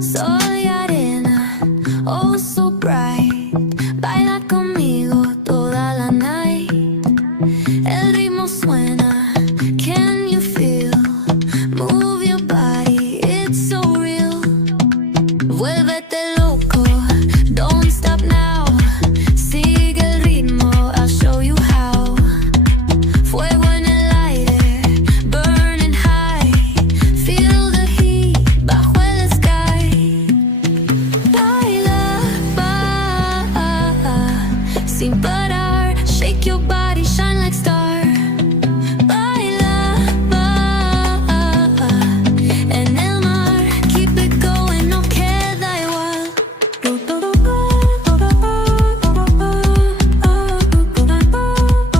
Sol y arena, oh so bright. Baila conmigo toda la night. El ritmo suena